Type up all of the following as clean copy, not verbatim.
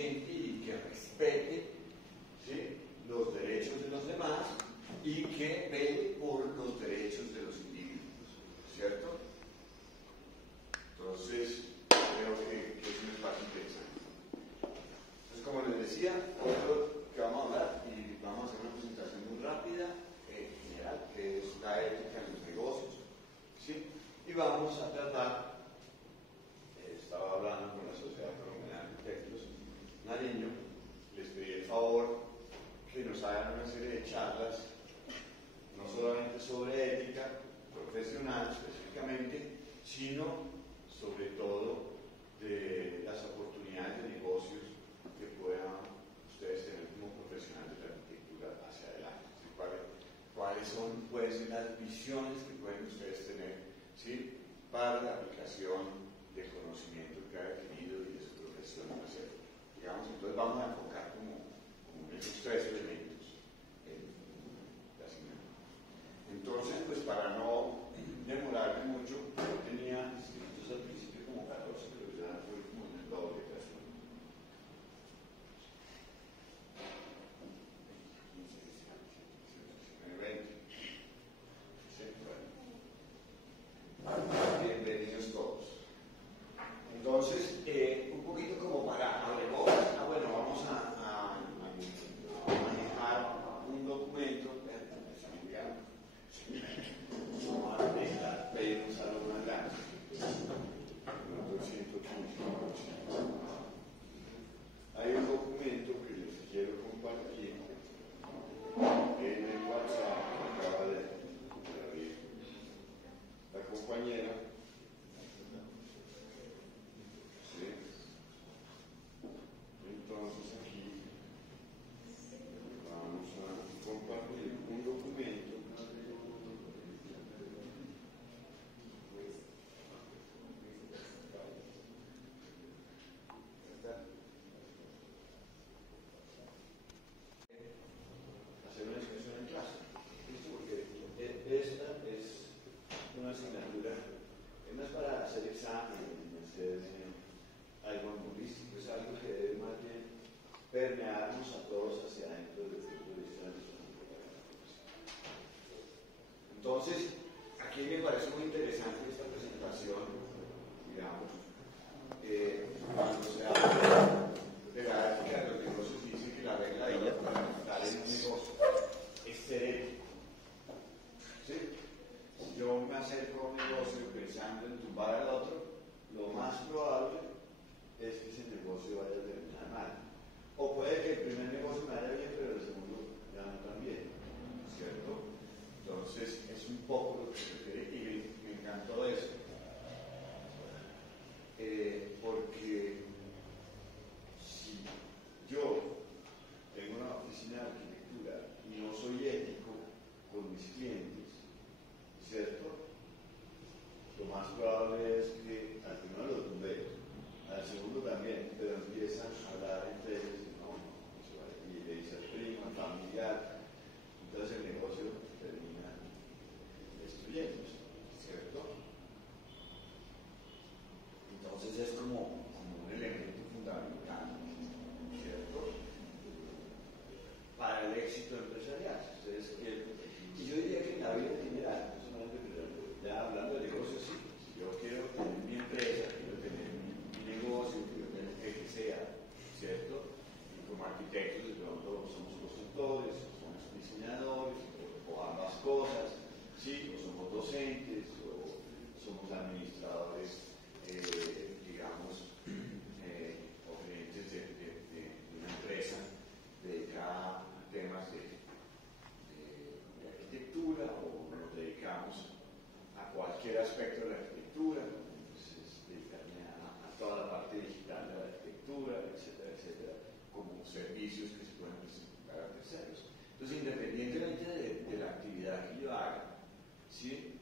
y que respete, ¿sí?, los derechos de los demás y que vele por los derechos de los individuos, ¿cierto? Entonces, creo que es un espacio interesante. Entonces, como les decía, otro que vamos a hablar, y vamos a hacer una presentación muy rápida, general, que es la ética en los negocios, ¿sí? Y vamos a tratar, estaba hablando con la Sociedad Colombiana de Arquitectos, Nariño, les pedí el favor que nos hagan una serie de charlas, no solamente sobre ética profesional específicamente, sino sobre todo de las oportunidades de negocios que puedan ustedes tener como profesionales de la arquitectura hacia adelante. ¿Sí? ¿Cuáles son, pues, las visiones que pueden ustedes tener, ¿sí?, para la aplicación del conocimiento que ha adquirido y de su profesión? Digamos, entonces vamos a enfocar como esos tres elementos en la asignatura. Entonces, pues, para no demorarme mucho, yo tenía inscritos al principio como 14, pero ya fue como en el doble casi. 20. Sí, bueno. Bienvenidos todos. Entonces, un poquito como para abreviar, bueno, vamos a manejar un documento, vamos a pedir un salón más grande, 215. Hay un documento que les quiero compartir en el WhatsApp que acaba de abrir la compañera. ¿Sí? Entonces aquí vamos a compartir un documento hacer una expresión en clase. ¿Listo? Porque esta es una asignatura, no es para hacer examen, hacer algo humorístico, es algo que debe más bien permearnos a todos hacia adentro desde el punto de vista de nuestra profesión. Entonces, aquí me parece muy interesante esta presentación, digamos, cuando se habla de la ética de los negocios, dice que la regla de ella para estar en un negocio es ser ético. ¿Sí? Si yo me acerco a un negocio pensando en tumbar al otro, lo más probable es que ese negocio vaya a terminar mal. O puede que el primer negocio me vaya bien, pero el segundo ya no tan bien, ¿cierto? Entonces, es un poco lo que se refiere, y me encantó eso. Porque si yo tengo una oficina de arquitectura y no soy ético con mis clientes, ¿cierto?, lo más probable es que al primero lo tumbe, al segundo también, pero empiezan a hablar entre ellos y le dice al primo, al familiar, entonces el negocio termina destruyéndose, ¿cierto? Entonces es como un elemento fundamental, ¿cierto?, para el éxito empresarial. Ustedes quieren, y yo diría que en la vida en general, no solamente ya hablando de negocios, sí, si yo quiero tener mi empresa, quiero tener mi negocio, quiero tener que sea, ¿cierto? Y como arquitectos, de pronto somos constructores, somos diseñadores, o ambas cosas, ¿sí? O somos docentes, o somos administradores, digamos, o gerentes de una empresa dedicada a temas de arquitectura, o nos dedicamos a cualquier aspecto de la arquitectura, entonces dedicarme a toda la parte digital de la arquitectura, etcétera, etcétera, como servicios que se pueden presentar a terceros. Entonces, independientemente de la actividad que yo haga, ¿sí?,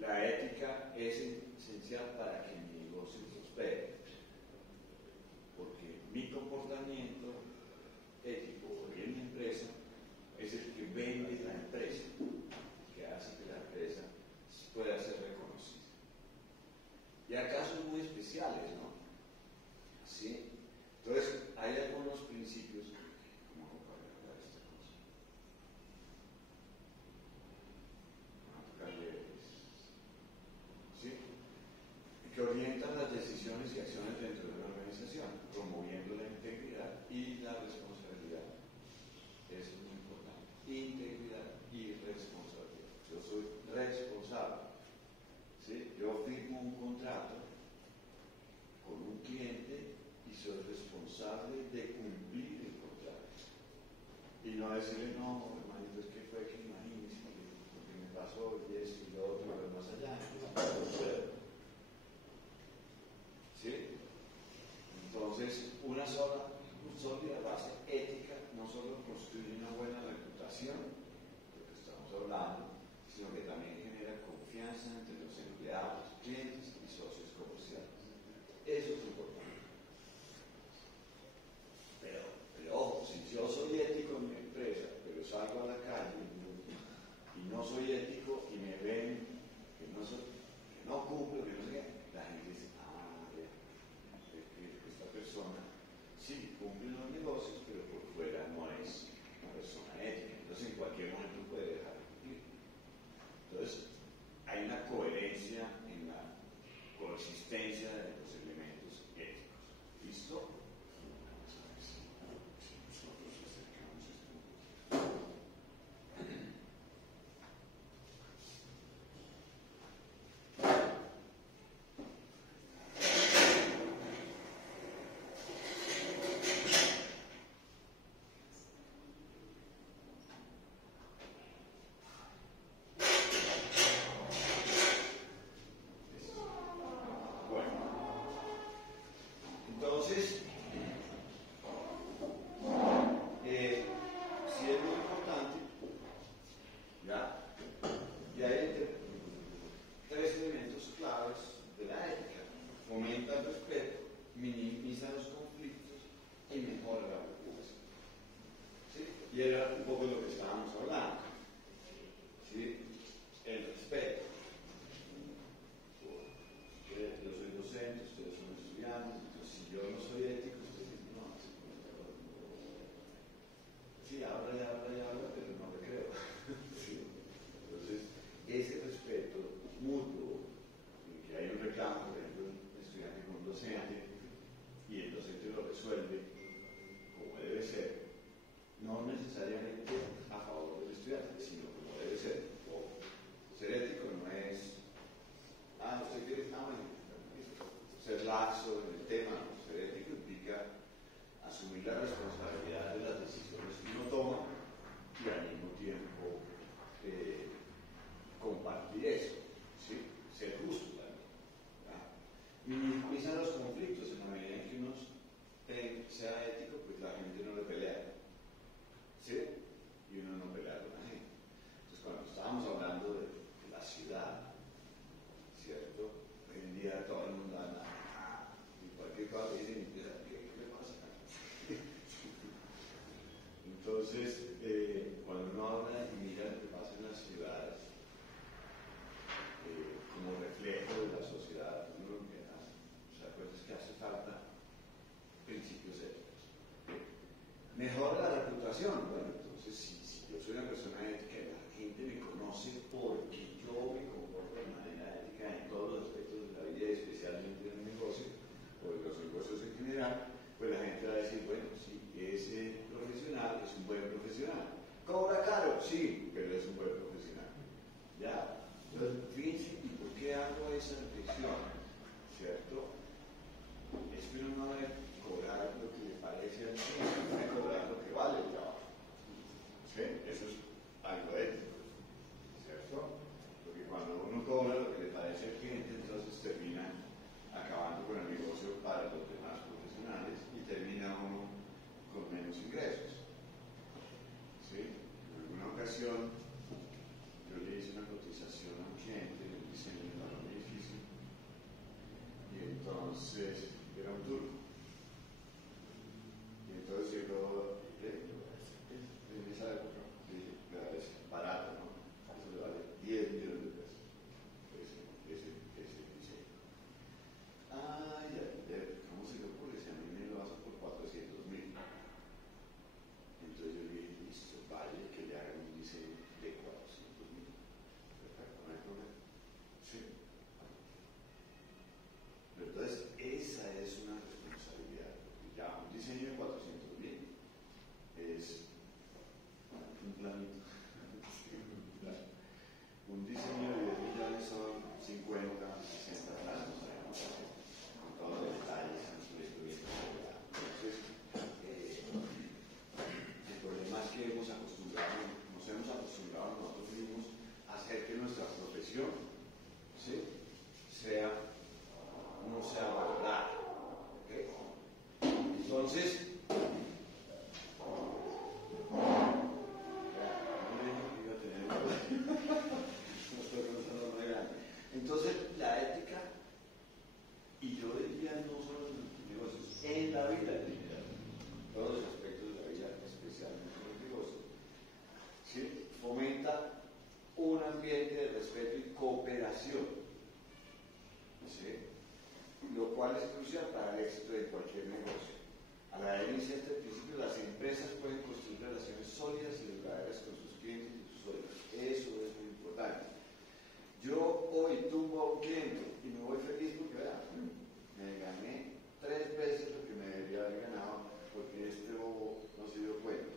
la ética es esencial para que mi negocio prospere, porque mi comportamiento ético en mi empresa es el que vende la empresa, que hace que la empresa pueda ser reconocida. Y hay casos muy especiales, ¿no? ¿Sí? Entonces, hay algunos Y no decirle, no, hermanito, es que fue que imagínese, lo que me pasó, y eso y lo otro, pero más allá, no puedo. ¿Sí? Entonces, una sólida base ética no solo construye una buena reputación, de lo que estamos hablando, sino que también genera confianza entre los empleados, clientes y socios comerciales. Eso es importante. Pero ojo, si yo soy ético en mi empresa, pero salgo a la calle y no soy ético y me ven que no cumplo, que no sé qué, la gente dice, esta persona sí cumple los negocios, pero por fuera no es una persona ética. Entonces en cualquier momento puede dejar de cumplir. Entonces hay una coherencia en la coexistencia de los elementos éticos. ¿Listo? Vamos a ver si nosotros acercamos esto. Entonces, sí es muy importante, y hay tres elementos claves de la ética: fomenta el respeto, minimiza los conflictos y mejora la reputación. ¿Sí? Y era un poco lo que estábamos hablando. ¿Sí? El respeto. Yo soy docente, ustedes son estudiantes, entonces si yo no soy ético, ustedes dicen, no, sí, habla, pero no le creo. ¿Sí? Entonces, ese respeto mutuo, en que hay un reclamo, por ejemplo, un estudiante con un docente, y el docente lo resuelve como debe ser, no necesariamente a favor del estudiante, sino como debe ser. O ser ético no es, usted quiere, ser laxo en el tema. Ser ético implica asumir la responsabilidad de las decisiones que uno toma y al mismo tiempo compartir eso, ¿sí? Ser justo también. Minimizar los conflictos. En la medida en que uno sea ético, pues la gente no le pelea, ¿sí? Y uno no pelea con la gente. Entonces, cuando estábamos hablando de la ciudad, ¿cierto? Hoy en día todo el mundo anda y cualquier cosa que dicen, ¿qué le pasa acá? Entonces, cuando uno habla y mira lo que pasa en las ciudades, como reflejo de la sociedad, uno lo que se da cuenta es que hace falta principios éticos. Mejora la reputación. Bueno, entonces, si yo soy una persona ética y la gente me conoce porque yo me comporto de manera ética en todos los aspectos de la vida, especialmente en el negocio, o en los negocios en general, pues la gente va a decir, bueno, sí, ese profesional es un buen profesional. ¿Cobra caro? Sí, pero es un buen profesional. ¿Ya? Entonces, fíjense, ¿y por qué hago esa reflexión? ¿Cierto? Es que uno no debe cobrar lo que le parece a uno, sino debe cobrar lo que vale el trabajo. ¿Sí? Eso es algo ético, ¿cierto? Porque cuando uno cobra lo que le parece al cliente, entonces termina acabando con el negocio para los demás profesionales y termina uno con menos ingresos. ¿Sí? En alguna ocasión yo le hice una cotización Entonces, entonces la ética, y yo diría no solo en los negocios, en la vida en general, todos los aspectos de la vida, especialmente en los negocios, ¿sí? Fomenta un ambiente de respeto y cooperación, ¿sí? Lo cual es crucial para el éxito de cualquier negocio. A la adherencia a este principio, las empresas pueden construir relaciones sólidas y duraderas con sus clientes y sus usuarios. Eso es muy importante. Yo hoy tumbo a un cliente y me voy feliz porque, vea, me gané 3 veces lo que me debería haber ganado porque este bobo no se dio cuenta.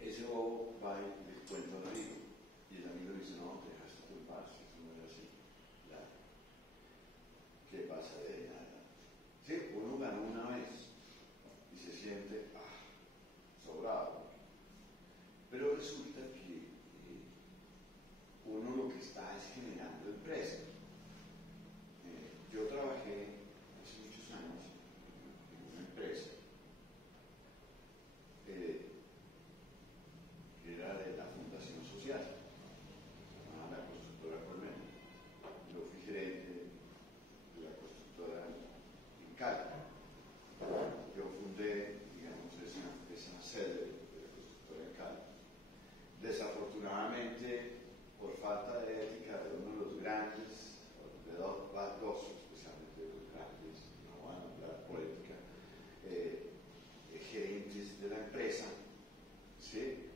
Ese bobo va y le cuenta a un amigo y el amigo dice, no, te dejaste culpar, si eso no era así. Claro. ¿Qué pasa de nada? Sí, uno ganó una vez y se siente sobrado. Pero resulta que uno lo que está es generando empresa. Yo trabajé hace muchos años en una empresa que era de la Fundación Social, la constructora Colmena. Yo fui gerente de la constructora en Cali. Yo fundé, digamos, esa sede de la constructora en Cali. Desafortunadamente, por falta de ética de uno de los grandes, de dos, especialmente de los grandes, no van a hablar política, gerentes de la empresa, ¿sí?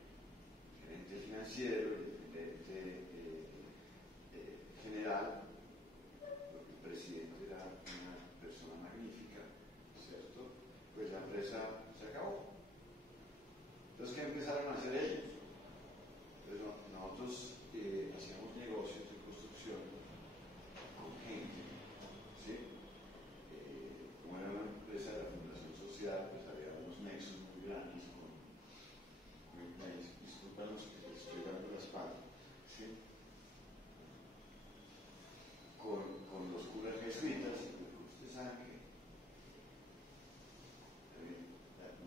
Gerente financiero, gerente general, porque el presidente era una persona magnífica, ¿cierto? Pues la empresa se acabó. Entonces, ¿qué empezaron a hacer ellos? Entonces, nosotros hacíamos negocios de construcción con gente, ¿sí? Como era una empresa de la Fundación Social, pues había unos nexos muy grandes disculpan los que les estoy dando la espalda, ¿sí? Con los curas jesuitas, ustedes saben que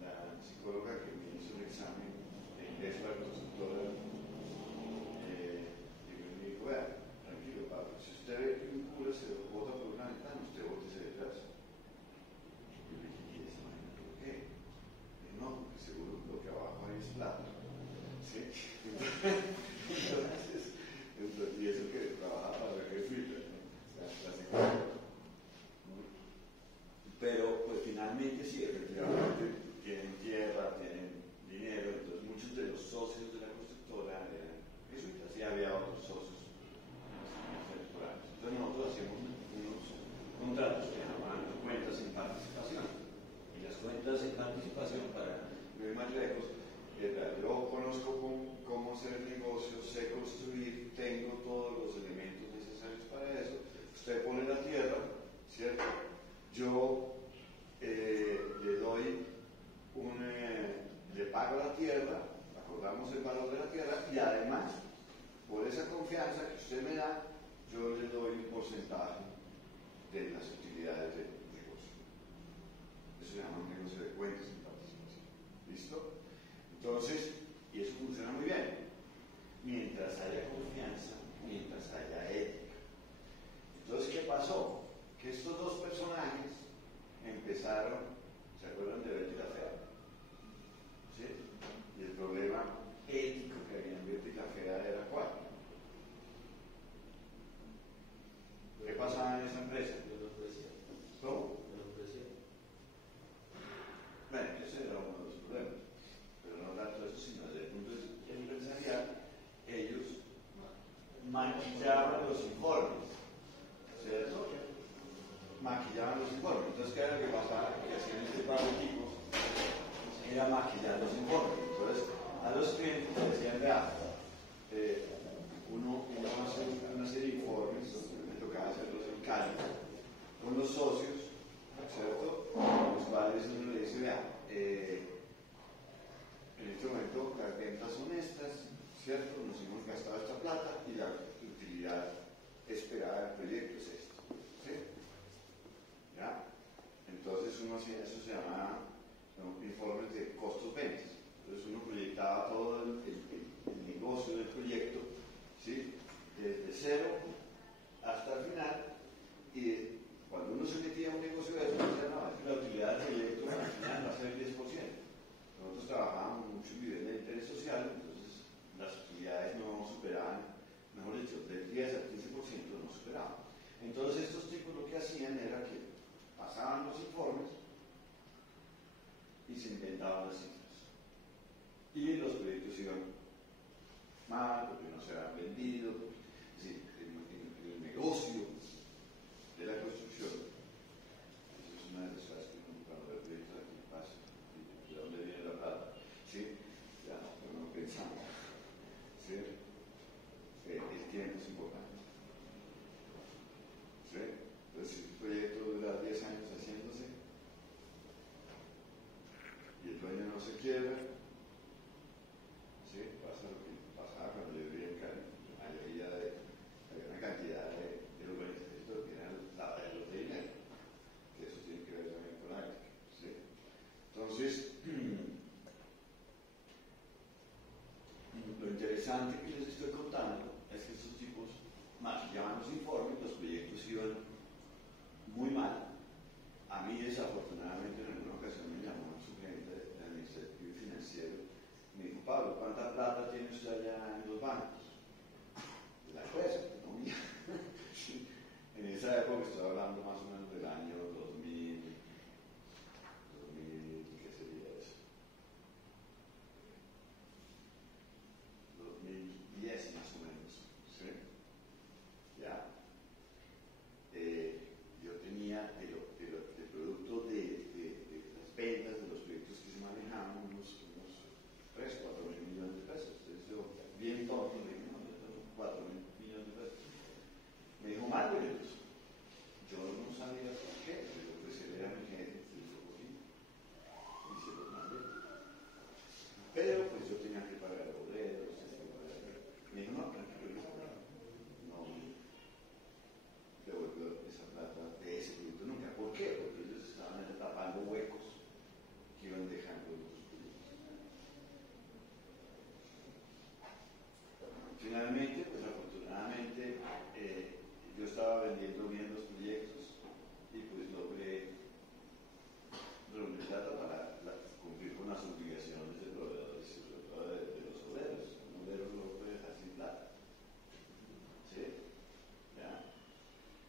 la psicóloga que me hizo el examen de ingreso a la constructora me dijo, vea, tranquilo Pablo, si usted ve que un cura se bota por una ventana, usted bótese detrás. Yo le dije, ¿y esa manera por qué? No, porque seguro lo que abajo hay es plata. ¿Sí? Entonces, y eso que trabaja para la jesuita, ¿no? La psicóloga. Pero pues finalmente sí, efectivamente tienen tierra, tienen dinero, entonces muchos de los socios de la constructora eran jesuitas y había otros socios electorales. Entonces nosotros hacíamos unos contratos que llamaban cuentas en participación. Y las cuentas en participación, para no ir más lejos, yo conozco cómo hacer negocios, sé construir, tengo todos los elementos necesarios para eso. Usted pone la tierra, ¿cierto? Yo le doy le pago la tierra, acordamos el valor de la tierra y además, por esa confianza que usted me da, yo le doy un porcentaje de las utilidades del negocio. Eso se llama un negocio de cuentas en participación. ¿Listo? Entonces, y eso funciona muy bien. Mientras haya confianza, mientras haya ética. Entonces, ¿qué pasó? Que estos dos personajes empezaron, ¿se acuerdan de Betty la Fea? ¿Sí? Y el problema ético que había en Betty la Fea era ¿cuál? ¿Qué pasaba en esa empresa? ¿Cómo? Bueno, ese era uno de los problemas. Pero no tanto eso, sino desde el punto de vista empresarial, ellos maquillaban los informes, ¿cierto? Maquillaban los informes. Entonces, ¿qué era lo que pasaba? Que hacían este par de tipos era maquillar los informes. Entonces, a los clientes les decían, vea, uno hace una serie de informes, me tocaba hacerlos en Cali, con los socios, ¿cierto? Los cuales uno le dice, vea, en este momento las ventas son estas, ¿cierto? Nos hemos gastado esta plata y la utilidad esperada del proyecto es esto, ¿sí? ¿Ya? Entonces uno hacía, eso se llama informes de costos-ventas. Entonces uno proyectaba todo el negocio del proyecto, ¿sí? Desde cero hasta el final, y cuando uno se metía a un negocio de eso, decía, no, es que la utilidad del proyecto al final va a ser el 10%. Nosotros trabajábamos mucho en nivel de interés social, entonces las utilidades no superaban, mejor dicho, del 10 al 15% no superaban. Entonces estos tipos lo que hacían era que pasaban los informes y se inventaban las cifras. Y los proyectos iban mal, porque no se habían vendido, es decir, el negocio de la construcción. Esa es una de las cosas que cuando ve proyectos aquí pasa, ¿de dónde viene la plata? ¿Sí? Ya no pensamos. ¿Sí? El tiempo es importante. ¿Sí? Entonces, si un proyecto dura 10 años haciéndose y el dueño no se quiebra, ¿sí? Pasa lo que pasaba cuando yo vivía en Cali. La mayoría había una cantidad de urbanistas que eran lavaderos de dinero, que eso tiene que ver también con la ética. ¿Sí? Entonces, lo interesante que les estoy contando es que estos tipos maquillaban los informes, los proyectos iban muy mal. A mí, desafortunadamente, en alguna ocasión me llamó su gerente del Ministerio Financiero y me dijo, Pablo, ¿cuánta plata tiene usted allá en los bancos? De la empresa, no mía. En esa época estoy hablando más o menos del año 2000, ¿qué sería eso? 2010 más o menos, ¿sí? ¿Ya? Yo tenía del producto de las ventas de los proyectos que se manejaban unos 3, 4 mil millones de pesos. Entonces yo, bien tonto, le dije, no, yo tengo 4 mil millones de pesos. Me dijo, mándemelos. Yo no sabía por qué, pero pues él era mi jefe, y yo cogí y se los mandé. Pero pues yo tenía que pagar obreros, me dijo, no, tranquilo, no devuelvo esa plata de ese producto nunca. ¿Por qué? Porque ellos estaban tapando huecos que iban dejando los productos. Finalmente, pues afortunadamente, yo estaba vendiendo bien los proyectos y pues logré reunir plata para cumplir con las obligaciones de proveedores y sobre todo de los obreros. Un obrero no puede dejar sin plata. ¿Sí? ¿Ya?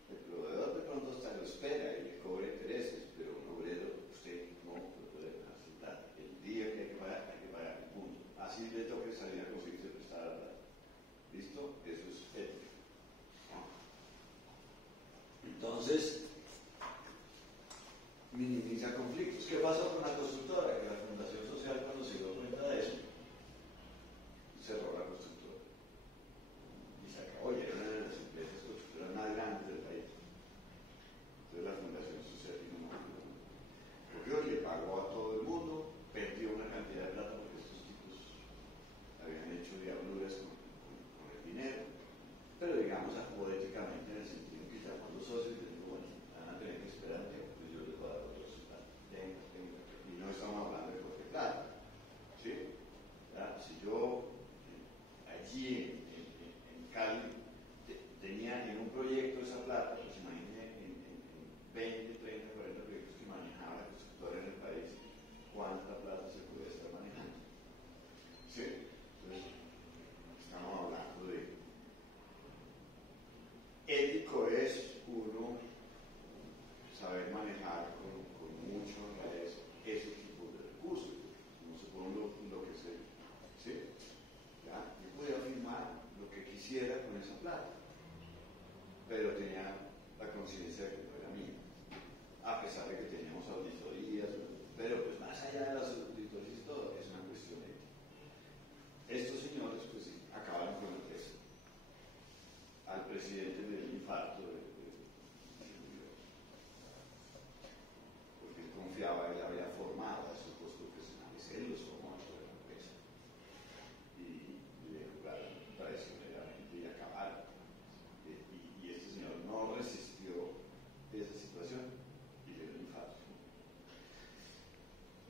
El proveedor de pronto hasta lo espera y le cobra intereses, pero un obrero usted no lo puede dejar sin plata. El día que hay que pagar, punto. Así le toca salir a conseguirse prestar plata. ¿Listo? Eso es ético. Entonces, minimiza conflictos. ¿Qué pasó con la constructora? Que la Fundación Social, cuando se dio cuenta de eso, cerró la constructora. Y se acabó, ya era una de las empresas constructoras más grandes del país. Entonces la Fundación Social dijo, no, cogió y le pagó a todo el mundo, perdió una cantidad de plata porque estos tipos habían hecho diabluras con el dinero, pero digamos poéticamente en el sentido en que llamó a los socios y les dijo, bueno, van a tener que esperar un tiempo, pues yo les voy a dar otro resultado. Y no estamos hablando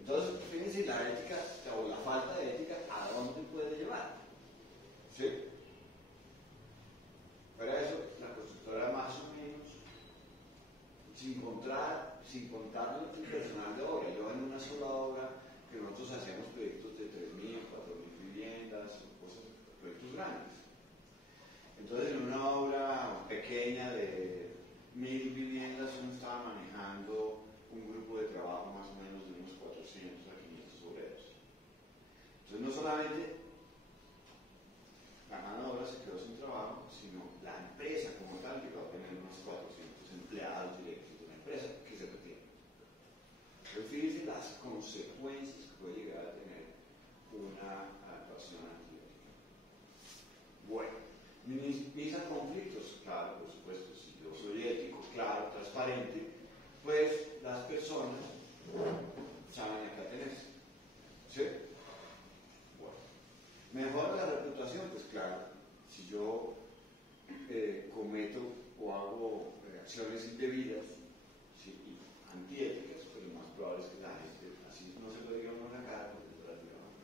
Entonces, fíjense la ética, o la falta de ética, ¿a dónde puede llevar? ¿Sí? Para eso, la constructora más o menos, sin contar el personal de obra. Yo en una sola obra, que nosotros hacíamos proyectos de 3.000, 4.000 viviendas, proyectos grandes. Entonces, en una obra pequeña de 1.000 viviendas, uno estaba manejando un grupo de trabajo más o menos de unos 400 a 500 obreros. Entonces, no solamente la mano de obra se quedó sin trabajo, sino la empresa como tal llegó a tener unos 400 empleados directos de la empresa que se retienen. Entonces, fíjense las consecuencias que puede llegar a tener una actuación antiética. Bueno, minimiza conflictos, claro, por supuesto, si yo soy ético, claro, transparente, pues las personas saben a qué atenerse. ¿Sí? Bueno. Mejora la reputación, pues claro, si yo cometo o hago acciones indebidas, sí, y antiéticas, pues lo más probable es que la gente, así no se lo diga uno en la cara, porque es relativamente.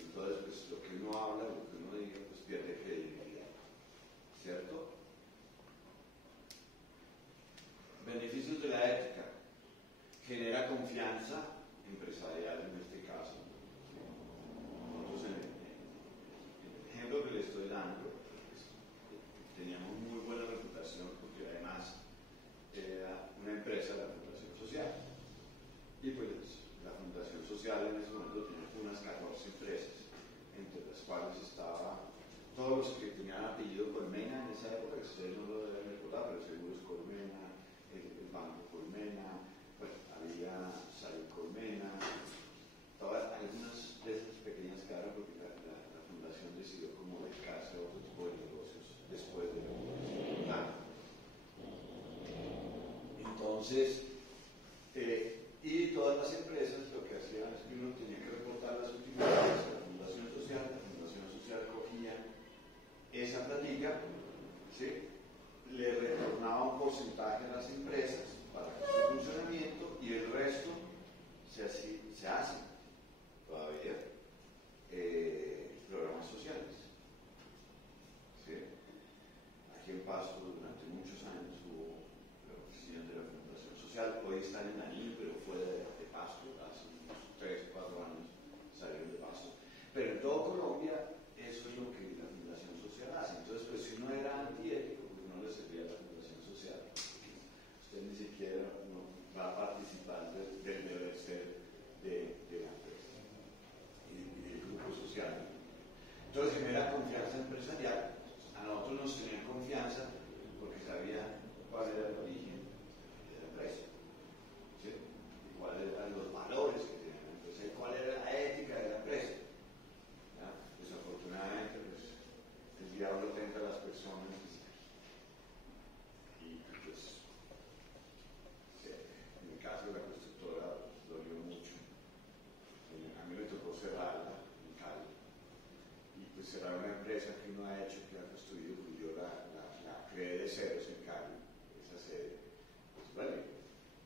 Entonces, pues lo que uno habla, lo que uno diga, pues pierde credibilidad. ¿Cierto? Beneficios de la ética. Genera confianza empresarial en este caso. Nosotros en el ejemplo que le estoy dando, pues, teníamos muy buena reputación porque además era una empresa de la Fundación Social. Y pues la Fundación Social en ese momento tenía unas 14 empresas, entre las cuales estaba todos los que tenían apellido Colmena en esa época, que ustedes no lo deben recordar, pero Seguros Colmena, el Banco Colmena, bueno, había Salud Colmena, todas, algunas de esas pequeñas caras, porque la fundación decidió como dedicarse a otro tipo de negocios después de la fundación. Entonces, y todas las empresas lo que hacían es que uno tenía que reportar las utilidades a la Fundación Social cogía esa platica, ¿sí? Le retornaba un porcentaje a las empresas para su funcionamiento y el resto se hace todavía programas sociales. ¿Sí? Aquí en Pasto durante muchos años hubo oficinas de la Fundación Social, hoy están en Aní, pero fuera de Pasto, hace unos 3 o 4 años salieron de Pasto. Pero en toda Colombia eso es lo que la Fundación Social hace. Entonces, pues si uno era antiético, pues no le servía a la Fundación Social. Usted ni siquiera no va a participar del deber ser de la empresa y del grupo social. Entonces, genera confianza empresarial. A nosotros nos tenían confianza porque sabían cuál era el origen de la empresa, ¿sí? Y cuáles eran los valores que tenía la empresa y cuál era la ética de la empresa. ¿Ya? Desafortunadamente, pues, el diablo tenta a las personas y pues, en el caso de la constructora, pues, dolió mucho. A mí me tocó cerrarla en Cali. Y pues cerrar una empresa que uno ha hecho, que ha construido, pues yo la creé de ceros en Cali, esa sede. Pues vale,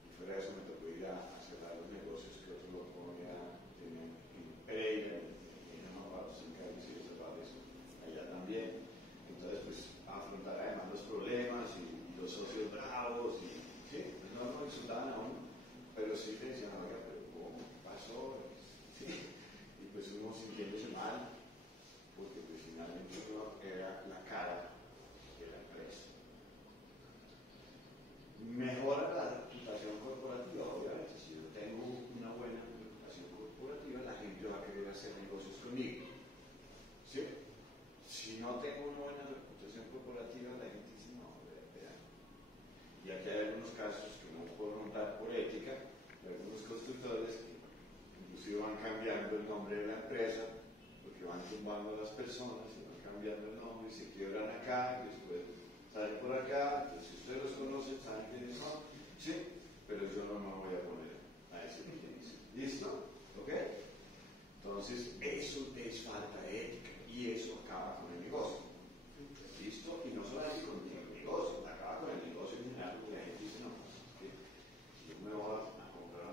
y fuera de eso me tocó ir a cerrar los negocios que otro loco ya tenía en Pereira, en Amapatos, en Cali, y cerrar eso allá también. Entonces, pues afrontar además los problemas y los socios bravos, y sí, pues no insultaban a uno, pero sí te decían, oiga, pero ¿cómo pasó? Sí, y pues uno sintiéndose mal, porque pues, finalmente uno era la cara de la empresa. Mejora la reputación corporativa, obviamente. Si yo tengo una buena reputación corporativa, la gente va a querer hacer negocios conmigo. ¿Sí? Si no tengo una buena reputación corporativa, la gente dice, no, vean. Y aquí hay algunos casos que no puedo contar por ética, de algunos constructores que inclusive van cambiando el nombre de la empresa, porque van tumbando a las personas y van cambiando el nombre y se quiebran acá y después salen por acá. Entonces, si ustedes los conocen, saben quiénes son, sí, pero yo no me voy a poner a decir quiénes son. ¿Listo? ¿Ok? Entonces, eso es falta de ética y eso acaba con el negocio. ¿Listo? Y no solamente con el negocio, acaba con el negocio en general, porque la gente dice, no, ¿sí? Yo me voy a comprar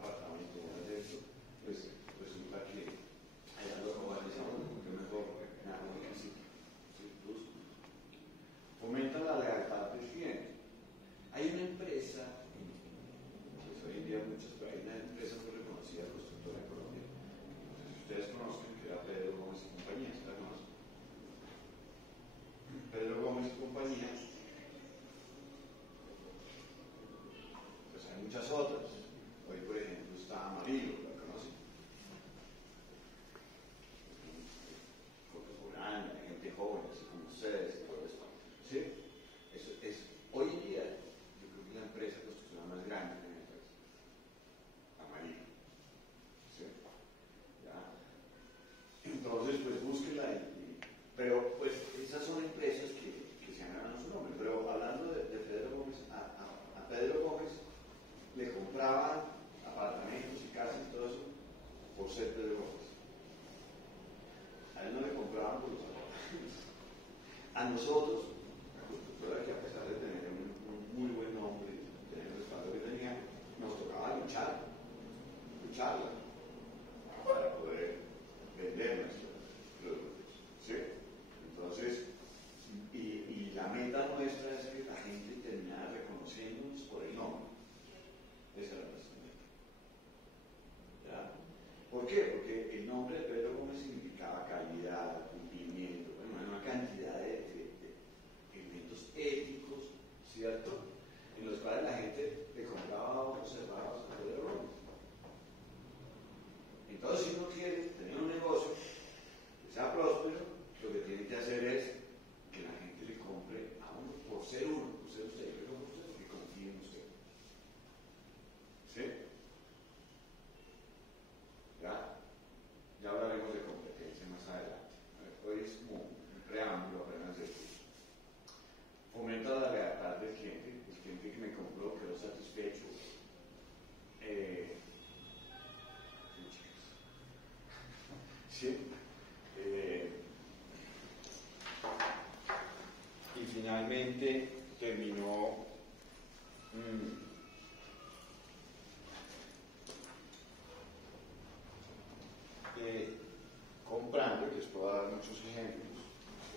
compraban apartamentos y casas y todo eso por ser Pedro Gómez. A él no le compraban por los apartamentos. A nosotros, la constructora, que a pesar de tener un muy buen nombre, tener el respaldo que tenía, nos tocaba lucharla para poder vender nuestros productos. ¿Sí? Entonces, y la meta nuestra es que la gente terminara reconociéndonos por el nombre. Esa era nuestra meta. ¿Ya? ¿Por qué? Porque el nombre de Pedro Gómez significaba calidad, cumplimiento, bueno, una cantidad de elementos éticos, ¿cierto? En los cuales la gente le compraba ojos cerrados a Pedro Gómez. Entonces, si uno quiere tener un negocio que sea próspero, lo que tiene que hacer es que la gente le compre a uno por ser usted, pero por usted, que confíe en usted. ¿Sí? Ya hablaremos de competencia más adelante. Hoy es como un preámbulo apenas de esto. Fomenta la lealtad del cliente. El cliente que me compró quedó satisfecho. Sí. Y finalmente terminó comprando, y les puedo dar muchos ejemplos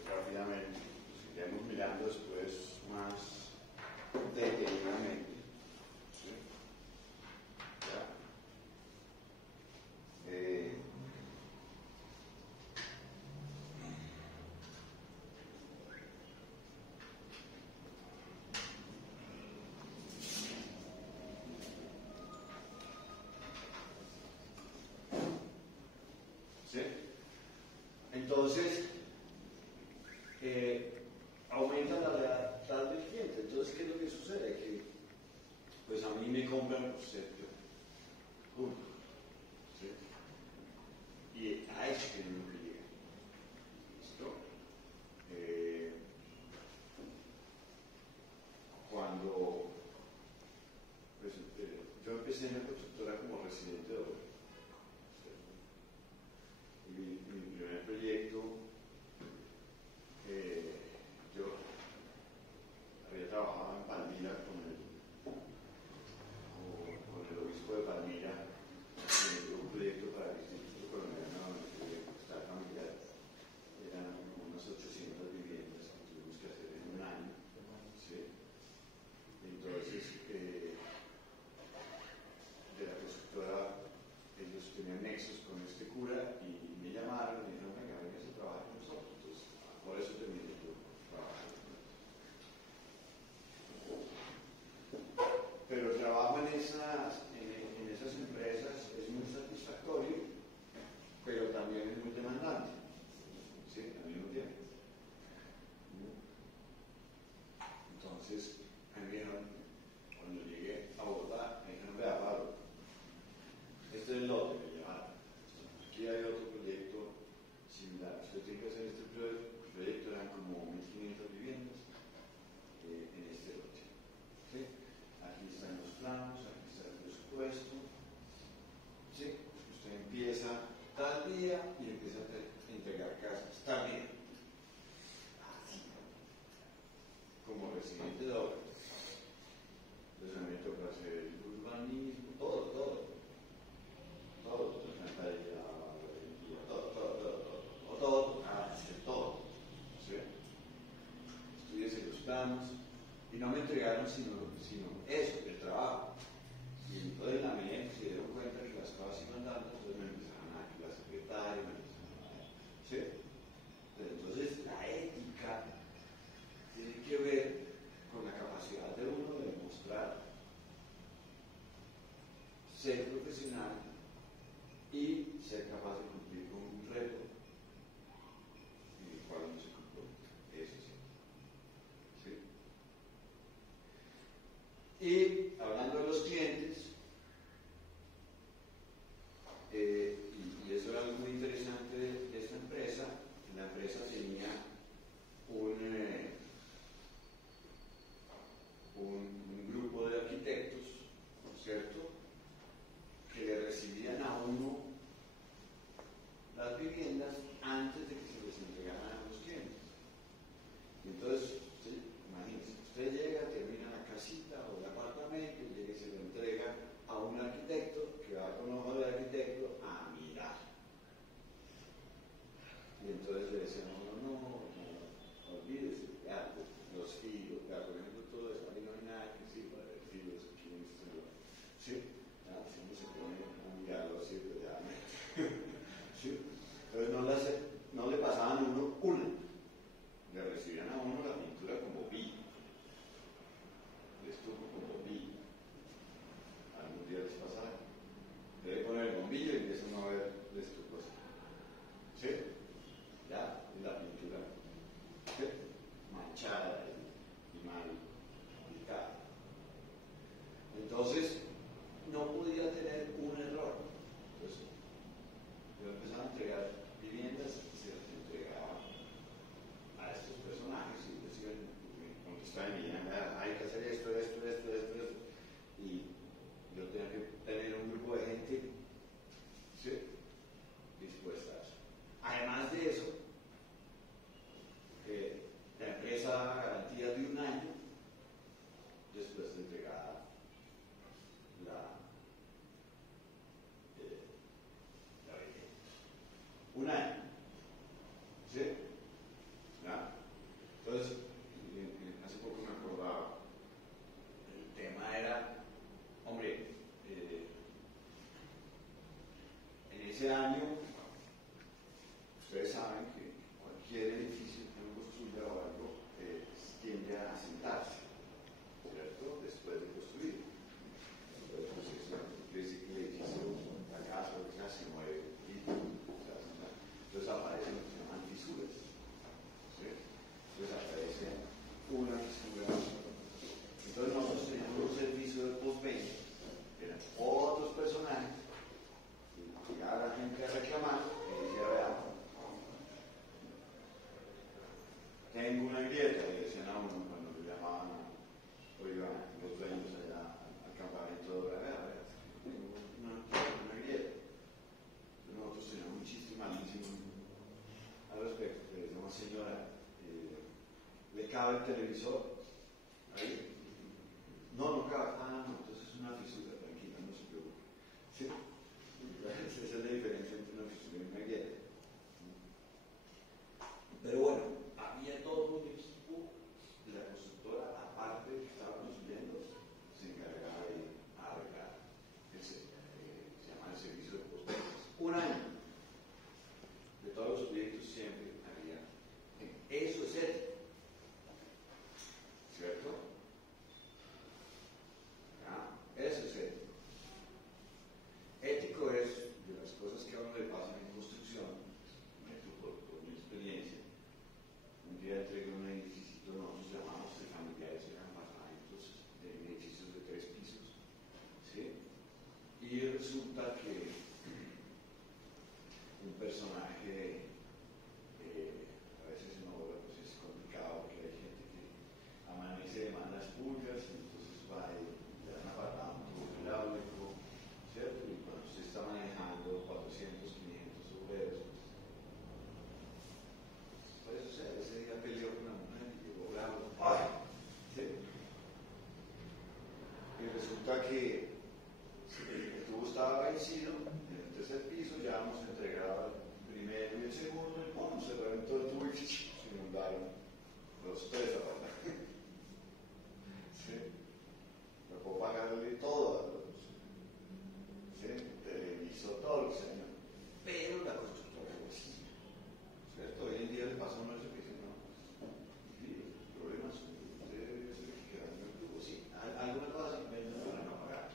rápidamente, pues iremos mirando después más detenidamente. ¿Sí? ¿Ya? ¿Sí? Entonces, aumenta la lealtad del cliente. Entonces, ¿qué es lo que sucede? Que pues a mí me compran por ser yo. ¿Sí? Y a eso que no me llega. ¿Listo? Cuando pues, yo empecé en la constructora como residente de obra. Y mi primer proyecto, yo había trabajado en Palmira con el obispo de Palmira, un proyecto para el Instituto Colombiano de Bienestar Familiar. Eran unas 800 viviendas que tuvimos que hacer en un año. ¿Sí? Entonces, de la constructora, ellos tenían nexos con este cura y me llamaron y me dijeron, venga, venga a trabajar con nosotros. Entonces, por eso terminé yo trabajando con ellos. Pero el trabajo en esas empresas es muy satisfactorio, pero también es muy demandante. ¿Sí? Al mismo tiempo. Entonces, me dijeron, cuando llegué a Bogotá, me dijeron, vea, Pablo, este es el lote, me llamaron. Aquí hay otro proyecto similar. Usted tiene que hacer este proyecto, eran como 1.500 viviendas en este lote. ¿Sí? Aquí están los planos, aquí está el presupuesto. ¿Sí? Usted empieza tal día y empieza a entregar casas tal día. Como residente de obra. Entonces a mí me toca hacer el urbanismo, todo, ¿sí? Estudié los planos y no me entregaron sino eso, el trabajo. Y entonces en la medida que se dieron cuenta que las cosas iban dando, entonces me empezaron a dar la secretaria, ¿sí? Entonces la ética tiene que ver con la capacidad de uno de demostrar ser profesional y ser capaz de cumplir con un reto en el cual uno se compromete. Eso sí. ¿Sí? Y hablando de los clientes, y eso era algo muy interesante de esta empresa, la empresa tenía un grupo de arquitectos, ¿cierto?, ese año, ustedes saben que cualquier edificio que uno construya o algo tiende a asentarse, ¿cierto? Después de construir. Entonces, pues eso quiere decir que el edificio, la casa, lo que sea, se mueve y se asenta. Entonces aparecen lo que se llaman fisuras, ¿sí? Entonces aparece una fisura. Entonces nosotros teníamos un servicio de postventa, que eran otros personajes, y llegaba la gente a reclamar y decía, vea, tengo una grieta, y decían a uno cuando le llamaban, o iban los dueños allá al campamento de la tengo una grieta. Nosotros teníamos un chiste malísimo al respecto, que decía una señora, ¿le cabe el televisor? Ahí. No cabe. Ah, no, entonces es una fisura, tranquila, no se preocupe. ¿Sí? Esa es la diferencia entre una fisura y una grieta. Pero bueno, había todo un equipo de la constructora, aparte de que estaba construyendo, se encargaba de arreglar. Se llama el servicio de postventas. Un año. De todos los proyectos siempre había. Eso es ético. ¿Cierto? Eso es ético. Ético es de las cosas que a uno le pasan en construcción, por mi experiencia. Un día entregué un edificio, nosotros llamamos de familiares, eran apartamentos de edificios de 3 pisos, ¿sí? Y resulta que un personaje, a veces en obra pues es complicado porque hay gente que amanece de malas pulgas, y entonces va y le dan apartamento hidráulico, ¿cierto? Y cuando usted está manejando 400, 500 obreros, pues puede suceder. Ese día peleó con una mujer y llegó bravo. ¡Ay! ¿Sí? Y resulta que el tubo estaba vencido, en el tercer piso ya hemos entregado el primero y el segundo, y bueno, se reventó el tubo y se inundaron los 3 apartamentos. ¿Sí? Me puedo pagarle todo, ¿sí? Televisor, todo lo que sea. Pero la constructora es así, ¿cierto? Hoy en día le pasa a uno eso que dice, no, sí, los problemas son ustedes, que quedan en el tubo, sí, algunas cosas simplemente van a pagar.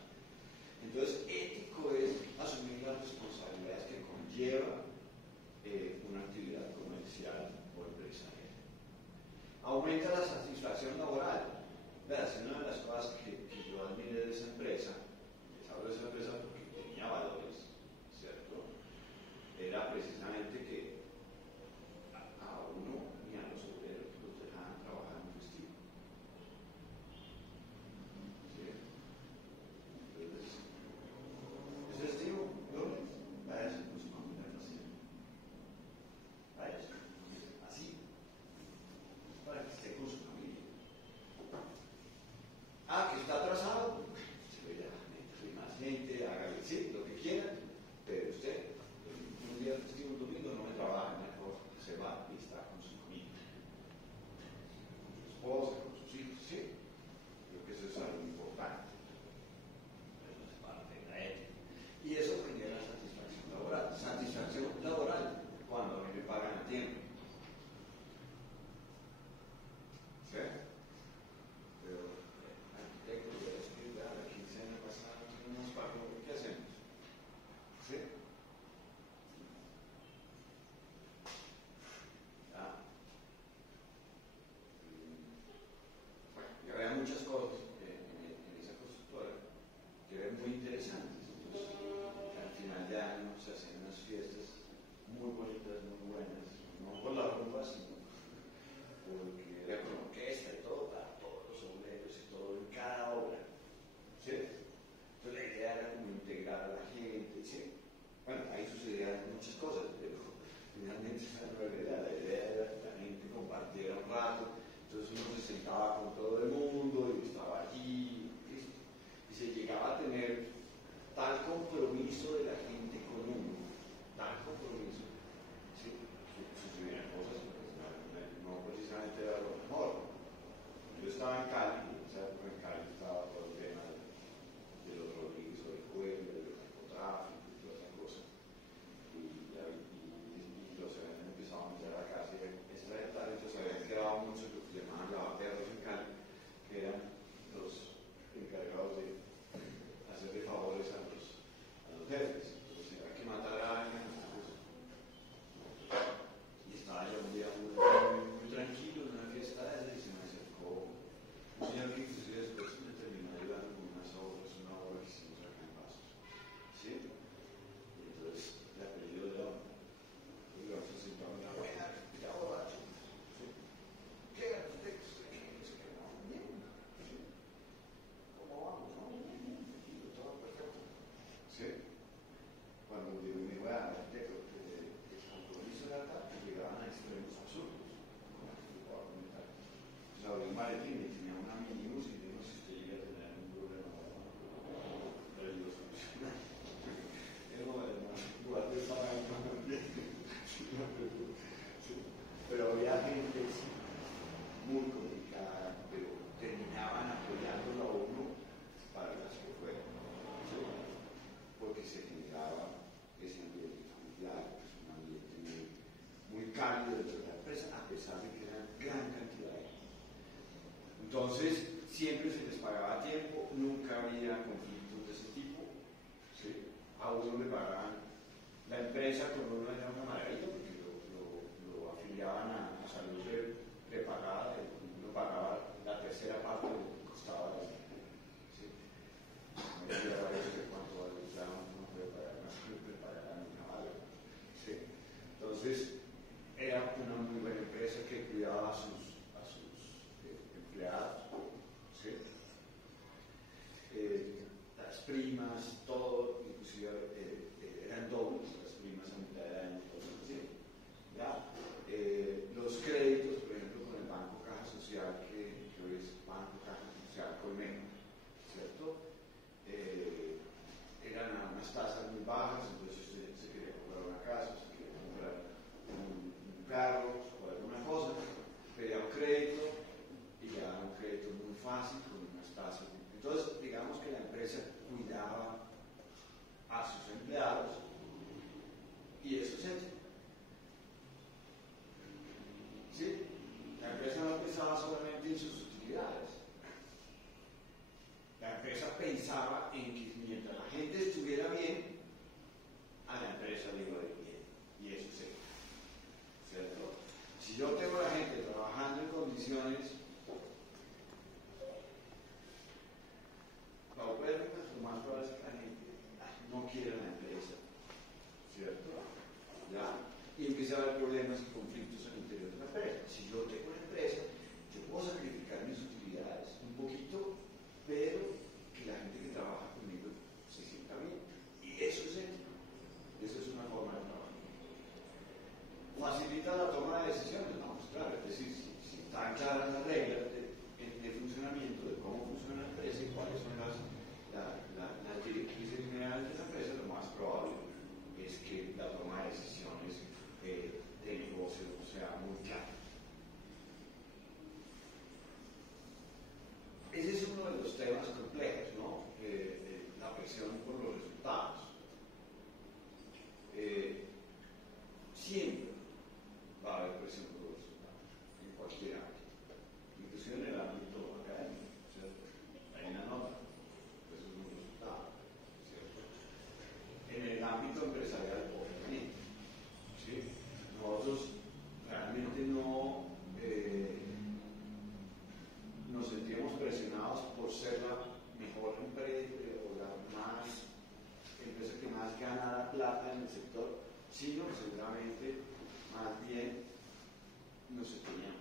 Entonces, ético es asumir las responsabilidades que conlleva una actividad comercial o empresarial. Aumenta la satisfacción laboral. Vean, una de las cosas que yo admiré de esa empresa, les hablo de esa empresa porque tenía valores, ¿cierto? Era precisamente que a uno ni a los obreros los dejaban trabajar en festivo. ¿Sí? Entonces, ¿es festivo? ¿Lunes? Váyase con su familia así. Váyase, así. Para que esté con su familia. Que está atrasado, se ve ya, más gente, hágale, sí, lo que quiera, pero usted, un día festivo, un domingo, no me trabaja, mejor se va y está con su familia, con su esposa, con sus hijos, sí. Creo que eso es algo importante. Eso es parte de la ética. Y eso genera satisfacción laboral. Satisfacción laboral cuando a mí me pagan a tiempo. ¿Sí? Pero arquitecto, ya es que la quincena pasada no nos pagó, ¿qué hacemos? ¿Sí? ¿Ya? Bueno, y había muchas cosas en esa constructora que eran muy interesantes. Entonces, al final de año se hacían unas fiestas muy bonitas, muy buenas, no por la rumba, sino porque era con orquesta y todo, para todos los obreros y todo en cada obra, ¿sí? Entonces la idea era como integrar a la gente, ¿sí? Bueno, ahí sucedían muchas cosas, pero finalmente esa no era la idea era que la gente compartiera un rato, entonces uno se sentaba con todo el mundo y estaba allí, ¿listo? Y se llegaba a tener tal compromiso de la gente con uno, tal compromiso, ¿sí? Sucedían cosas, no precisamente era lo mejor. Yo estaba en Cali, y en esa época en Cali estaba todo el tema de los Rodríguez o de Cuello, del narcotráfico y toda esa cosa. pagaban la empresa con uno era una maravilla porque lo afiliaban a salud prepagada, uno pagaba la tercera parte de lo que costaba la ¿sí? No me olvidaba eso de cuánto vale uno puede pagar una prepagada en una bala. ¿Sí? Entonces, era una muy buena empresa que cuidaba a sus empleados. ¿Sí? Las primas, todo, inclusive eran dobles las primas a mitad de año, ¿sí? ¿Ya? Los créditos, por ejemplo, con el Banco Caja Social, que hoy es Banco Caja Social Colmena, ¿cierto? Eran a unas tasas muy bajas, entonces usted se quería comprar una casa, se quería comprar un carro o alguna cosa, pedía un crédito y ya un crédito muy fácil con unas tasas. Entonces, digamos que la empresa cuidaba a sus empleados y eso es hecho. ¿Sí? La empresa no pensaba solamente en sus utilidades. La empresa pensaba en que mientras la gente estuviera bien, a la empresa le iba a ir bien. Y eso es hecho. ¿Cierto? Si yo tengo a la gente trabajando en condiciones paupérrimas, lo más probable es que la gente no quiera la empresa, ¿cierto? ¿Ya? Y empieza a haber problemas y conflictos en el interior de la empresa. Si yo tengo una empresa, yo puedo sacrificar mis utilidades un poquito, pero que la gente que trabaja conmigo se sienta bien. Y eso es ético. Eso es una forma de trabajar. ¿Facilita la toma de decisiones? No, pues claro, es decir, si están claras las reglas de funcionamiento, de cómo funciona la empresa y cuáles son las directrices generales de la empresa, lo más probable es que la toma de decisiones de negocio sea muy clara. Ese es uno de los temas complejos, ¿no? La presión por los resultados. Siempre va a haber presión por los resultados, en cualquier ámbito, inclusive en el ámbito académico, ¿cierto? Hay una nota, eso es un resultado, ¿cierto? En el ámbito empresarial, obviamente, ¿sí? Nosotros realmente no nos sentimos presionados por ser la mejor empresa o la empresa que más gana plata en el sector, sino seguramente más bien nos sentíamos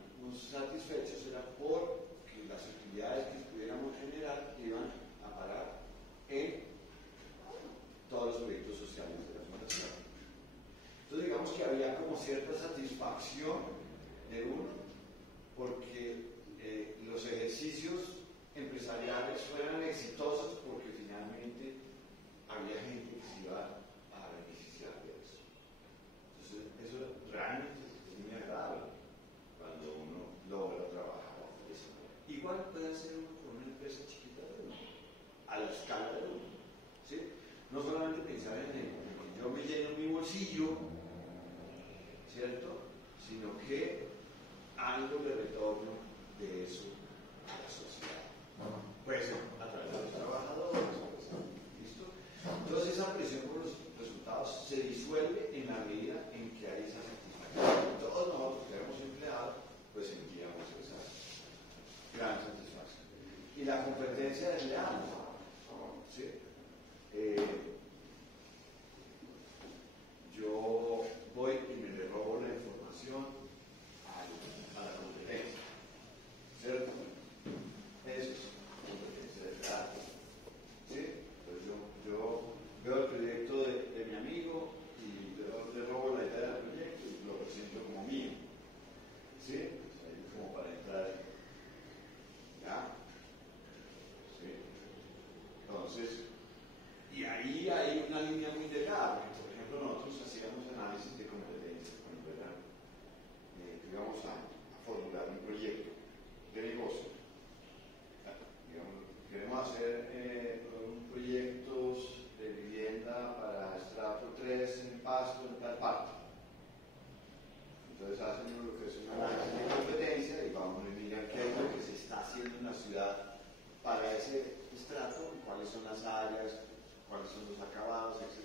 satisfechos era porque las actividades que pudiéramos generar iban a parar en todos los proyectos sociales de la fundación. Entonces digamos que había como cierta satisfacción de uno porque los ejercicios empresariales fueran exitosos porque finalmente había gente que se iba a beneficiar de eso. Entonces eso realmente es muy agradable cuando uno logra trabajar de esa manera. Igual puede hacer uno con una empresa chiquita de uno, a la escala de uno, ¿sí? No solamente pensar en que yo me lleno mi bolsillo, ¿cierto? Sino que algo de retorno de eso a la sociedad. Puede ser a través de los trabajadores, ¿listo? Entonces esa presión por los resultados se disuelve en la medida en que hay esa satisfacción. Todos nosotros que éramos empleados, pues sentíamos esa gran satisfacción. Y la competencia desleal, ¿sí? Yo voy y me le robo la información a la competencia, ¿cierto? Eso es competencia desleal, ¿sí? Entonces yo veo el proyecto de mi amigo y le robo la idea del proyecto y lo presento como mío, ¿sí? Pues ahí como para entrar, ¿ya? ¿Sí? Entonces, y ahí hay una línea muy delgada, porque por ejemplo nosotros hacíamos análisis de competencia cuando íbamos a formular un proyecto de negocio. Digamos, queremos hacer proyectos de vivienda para estrato 3 en Pasto, en tal parte. Entonces hacen lo que es un análisis de competencia y vamos a mirar qué es lo que se está haciendo en la ciudad para ese estrato, cuáles son las áreas, cuáles son los acabados, etc.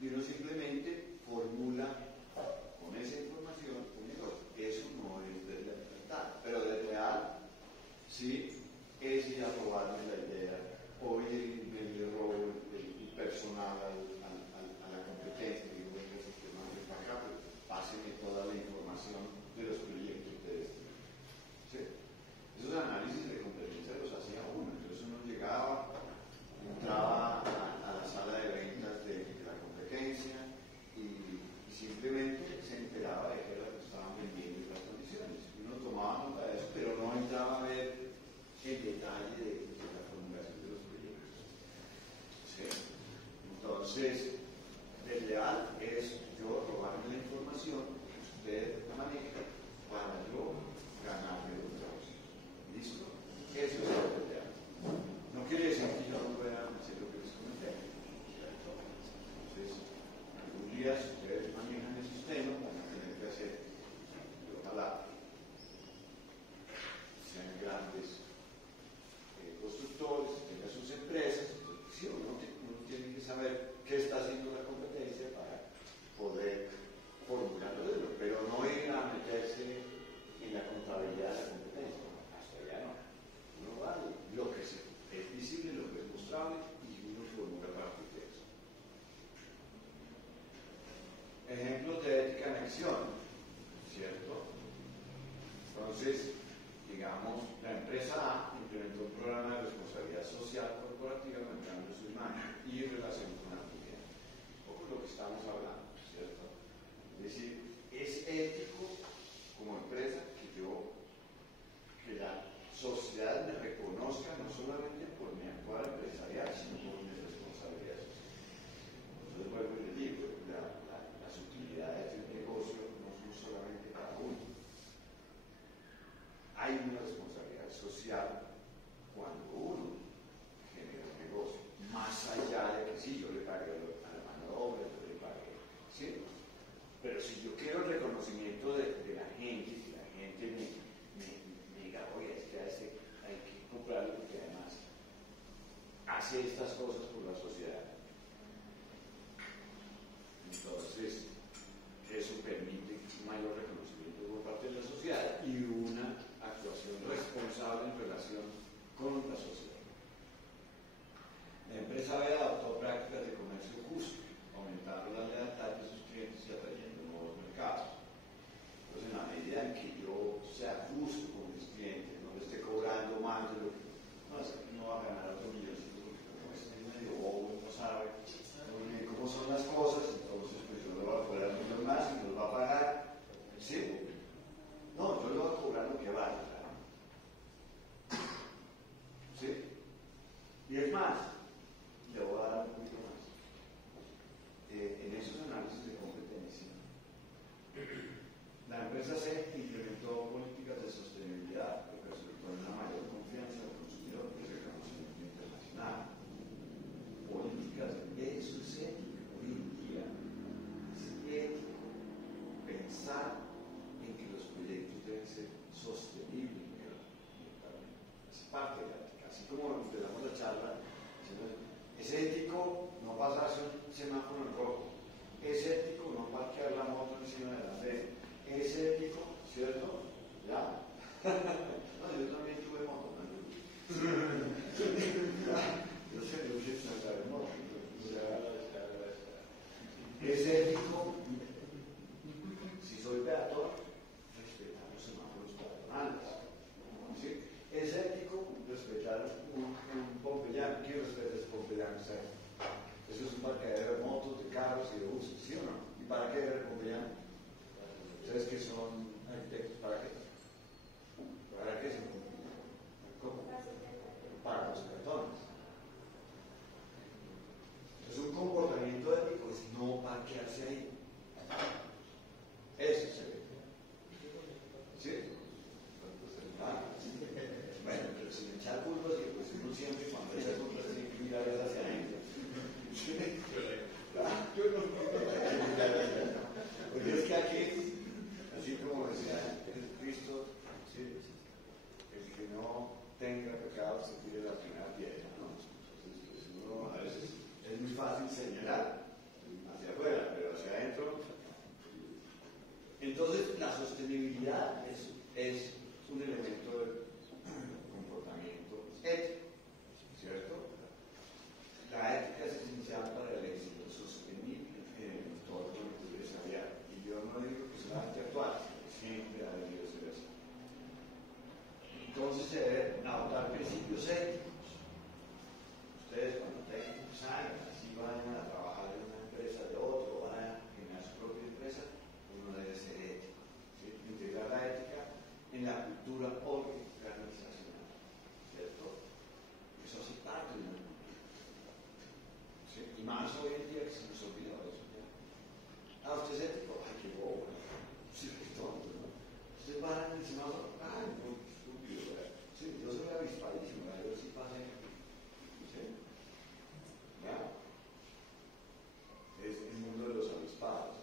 y uno simplemente formula con esa información un negocio. Eso no es desleal, pero desleal sí es ir a robarme la idea, o ir le robo el personal a la competencia, digo, este sistema de para acá, pero páseme toda la información de los proyectos de este. ¿Sí? Esos análisis de competencia los hacía uno, entonces uno llegaba, entraba a la sala de ventas de la competencia y simplemente se enteraba de qué era lo que estaban vendiendo y las condiciones. Uno tomaba nota de eso, pero no entraba a ver el detalle de la formulación de los proyectos. ¿Sí? Entonces, desleal es yo robarme la información que usted maneja para yo ganarme los negocios. ¿Listo? Eso es desleal. No quiere decir que yo no pueda hacer lo que les comenté. ¿Cierto? Entonces, algún día si ustedes manejan el sistema, van a tener que hacer, ojalá sean grandes constructores, tengan sus empresas, entonces, sí, uno tiene que saber qué está haciendo la competencia para poder formularlo, pero no ir a meterse en la contabilidad de la competencia, hasta allá no. Uno va lo que es visible, lo que es mostrable y uno formula a partir de eso. Ejemplos de ética en acción, ¿cierto? Entonces, digamos, la empresa A implementó un programa de responsabilidad social corporativa mejorando su imagen y relación con la comunidad. Un poco lo que estamos hablando, ¿cierto? Es decir, es ético como empresa que la sociedad me reconozca no solamente por mi actuar empresarial, sino por mi responsabilidad social. Entonces, vuelvo y le digo, las utilidades del negocio no son solamente para uno. Hay una responsabilidad social cuando uno genera un negocio, más allá de que sí, yo le pague a la mano de obra, yo le pague, ¿sí? Pero si yo quiero el reconocimiento de la gente, si la gente me diga, oye, es que hay que comprarlo porque además hace estas cosas por la sociedad. Entonces, eso permite un mayor reconocimiento por parte de la sociedad y una actuación responsable en relación con la sociedad. La empresa B adoptó prácticas de comercio justo, aumentando la lealtad de sus clientes y atrayendo nuevos mercados. Entonces, en la medida en que yo sea justo con mis clientes, no le esté cobrando más de lo que no va a ganar otro milloncito, porque como es medio bobo, no sabe muy bien cómo son las cosas, entonces pues yo le voy a cobrar un millón más y nos va a pagar. ¿Sí? No, yo le voy a cobrar lo que vale. ¿Sí? Y es más, le voy a dar un poquito más. En esos análisis de competencia, la empresa C implementó políticas de sostenibilidad que resultó en una mayor confianza del consumidor y reconocimiento internacional. Políticas, eso es ético hoy en día. Es ético pensar en que los proyectos deben ser sostenibles ambientalmente. Es parte de la ética. Así como empezamos la charla, es ético no pasarse un semáforo en rojo. Es ético no parquear la moto encima de la acera. Es ético, ¿cierto? Ya. No, yo también tuve moto, ¿no? Yo sé, yo sé sacar el moto. Es ético, si soy peatón, respetar los semáforos peatonales. ¿Sí? Es ético respetar un pompellano. ¿Quién respeta ese pompellano? Eso es un parqueadero de motos, de carros y de buses, ¿sí o no? ¿Y para qué era el pompellano? ¿Ustedes que son arquitectos? ¿Para qué? ¿Para qué es el pompellano? ¿Cómo? Para los peatones. Entonces un comportamiento ético es no parquearse ahí. Eso es ético. ¿Sí? Bueno, pero sin echar culpas, que pues uno siempre cuando echa culpas tiene que mirar hacia adentro. Yo no. Porque es que aquí, así como Ah, usted es ético. Ay, qué bobo. Sí, qué tonto, ¿no? Ustedes van en el semáforo. Ay, no, qué estúpido, ¿verdad? Sí, yo soy avispadísimo, a ver si pasa aquí. ¿Sí? ¿Ya? Es el mundo de los avispados,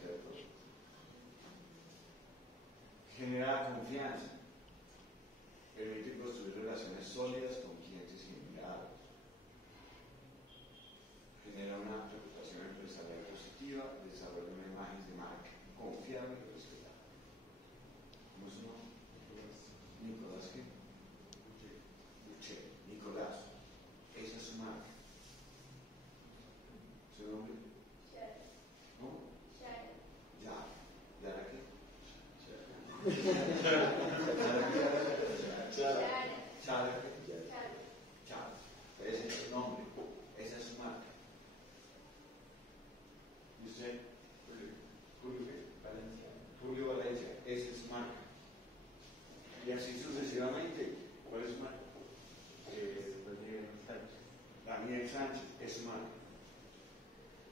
¿cierto? Genera confianza. Permite construir relaciones sólidas con clientes y empleados. Genera una reputación empresarial positiva, desarrolla una imagen de marca confiable y respetada. ¿Cómo es uno? Nicolás, ¿qué? Buche. Nicolás. Esa es su marca. ¿Su nombre? ¿Cómo? Ya. ¿Yara qué? Chara. Ese es su nombre. Esa es su marca. ¿Y usted? Julio qué? Valencia. Julio Valencia. Esa es su marca. Y así sucesivamente. ¿Cuál es su marca? Daniel Sánchez. Daniel Sánchez es su marca.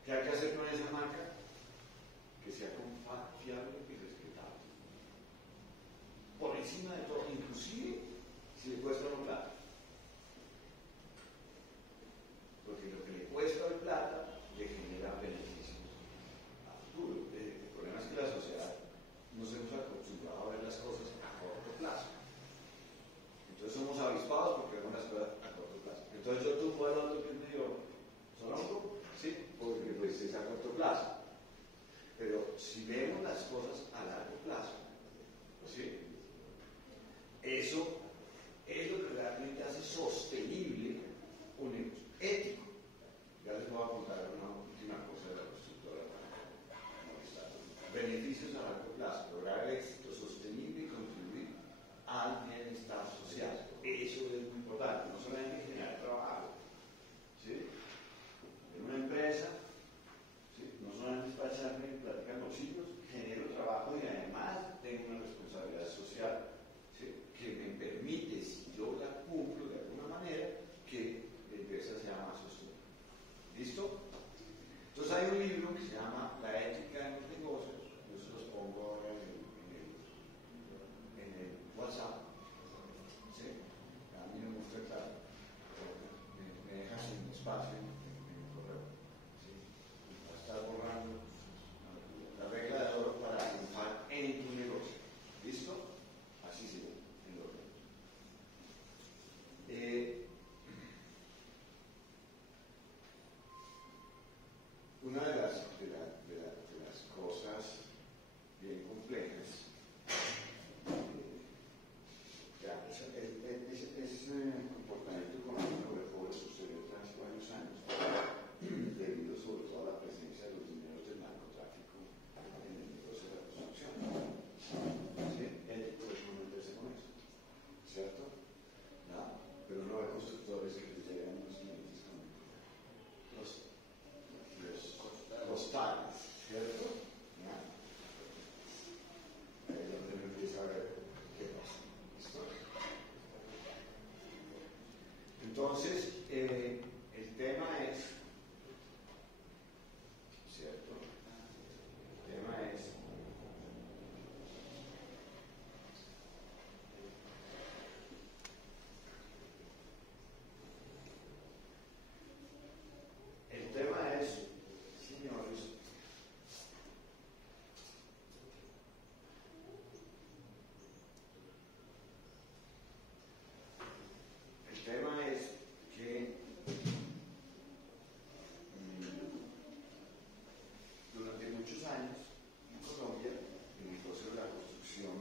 ¿Qué hay que hacer con esa marca? Que sea confiable y respetable. Por encima de todo, inclusive si le cuesta una plata. Porque lo que le cuesta de plata le genera beneficios a futuro. El problema es que la sociedad nos hemos acostumbrado a ver las cosas a corto plazo. Entonces somos avispados porque vemos las cosas a corto plazo. Entonces yo tumbo al otro que es medio solongo, sí, porque pues es a corto plazo. Pero si vemos las cosas a largo plazo, ¿sí? Eso es lo que realmente hace sostenible un negocio ético. Ya les voy a contar una última cosa de la constructora. Beneficios a largo plazo, lograr el éxito sostenible y contribuir al bienestar social. Eso es muy importante, no solamente generar trabajo, ¿sí? En una empresa, ¿sí? No solamente es para echarme y platicar los hijos, genero trabajo y además tengo una responsabilidad social, ¿sí? Que me permite, si yo la cumplo de alguna manera, que la empresa sea más sostenible. ¿Listo? Entonces hay un libro que se llama La ética en los negocios, yo se los pongo ahora en el WhatsApp, ¿sí? A mí me gusta, claro, me deja sin espacio en el correo, ¿sí? Va a estar borrando la regla de oro para triunfar en tu negocio. ¿Listo? Así se ve en orden. Una de las cosas bien complejas, es comportamiento económico de pobre sucedió hace varios años, debido sobre todo a la presencia de los dineros del narcotráfico en el negocio de la construcción. ¿Sí? Ético es no meterse con eso, ¿cierto? No, pero no hay constructores que les llegan los clientes con los tales, ¿cierto? ¿No? Ahí es donde me empieza a ver qué pasa. ¿Listo? Entonces, el tema es, ¿cierto? El tema es señores, el tema es que durante muchos años en Colombia el negocio de la construcción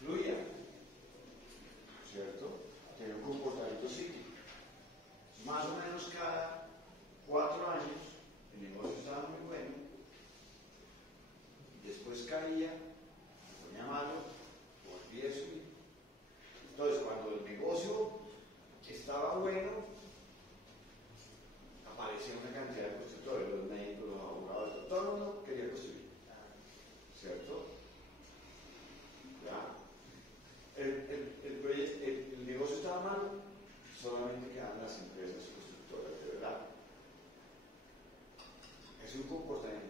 fluía, ¿cierto? Tenía un comportamiento cíclico. Más o menos cada 4 años el negocio estaba muy bueno, después caía, se ponía malo, volvía a subir. Entonces, cuando el negocio estaba bueno, aparecía una cantidad de constructores, los médicos, los abogados, todo el mundo quería construir, ¿cierto? ¿Ya? El negocio estaba malo, solamente quedaban las empresas constructoras de verdad. Es un comportamiento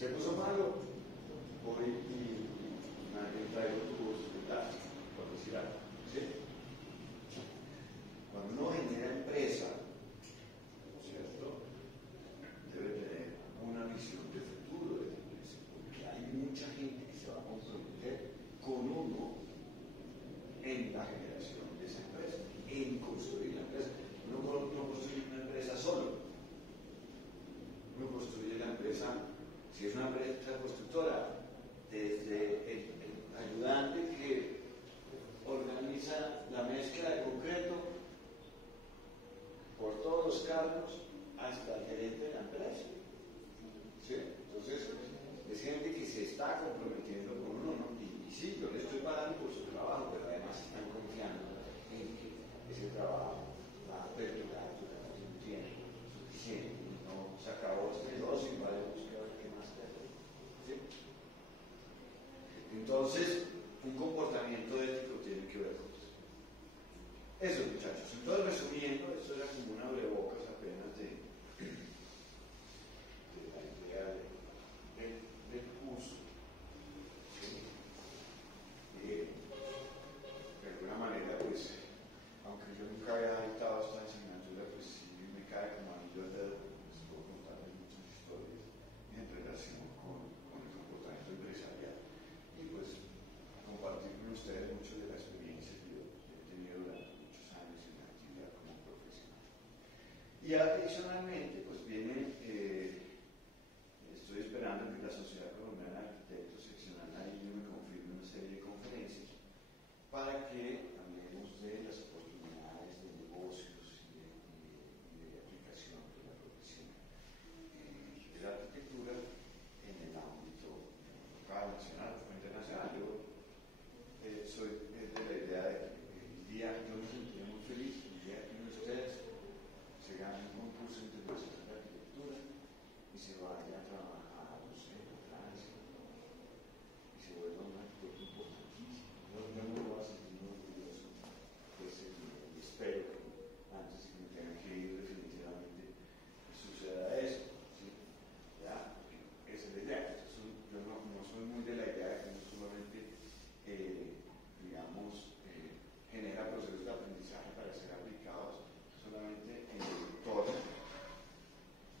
Se puso malo, voy y traigo tubos de plástico, por decir algo. ¿Sí? Cuando uno genera empresa, ¿cierto? Debe tener una visión de futuro de la empresa, porque hay mucha gente que se va a comprometer con uno en la generación de esa empresa, en construir la empresa. Uno no construye una empresa solo. Uno construye la empresa, si es una empresa constructora, desde el ayudante que organiza la mezcla de concreto por todos los cargos hasta el gerente de la empresa. ¿Sí? Entonces, es gente que se está comprometiendo con uno, ¿no? Y sí, yo le estoy pagando por su trabajo, pero además están confiando en que ese trabajo va a perdurar durante un tiempo suficiente. No se acabó este negocio y vale a buscar qué más hacer. ¿Sí? Entonces, un comportamiento ético tiene que ver con eso. Eso, muchachos. Entonces, resumiendo, esto era como una abrebocas apenas de la idea del curso. ¿Sí? De alguna manera, pues, aunque yo nunca había dictado esta asignatura, pues sí me cae como anillo al dedo, les puedo contarles muchas historias en relación con el comportamiento empresarial. Y pues compartir con ustedes mucho de la experiencia que yo he tenido durante muchos años en la actividad como profesional. Y adicionalmente, pues viene, estoy esperando que la Sociedad Colombiana de Arquitectos Seccional Nariño me confirme una serie de conferencias para que hablemos de las oportunidades de negocios y de aplicación de la profesión de la arquitectura en el ámbito local, nacional o internacional. Yo soy de la idea de que el día, yo me sentiría muy feliz, el día que uno de ustedes se gane un concurso internacional de arquitectura y se vaya a trabajar, no sé, en Francia y se vuelva un arquitecto importantísimo. Yo no me voy a sentir muy orgulloso, pues, y espero que antes de que me tenga que ir definitivamente suceda eso. ¿Sí? ¿Ya? Esa es la idea. Yo no soy muy de la idea de que no solamente digamos, genera procesos de aprendizaje para ser aplicados solamente en el entorno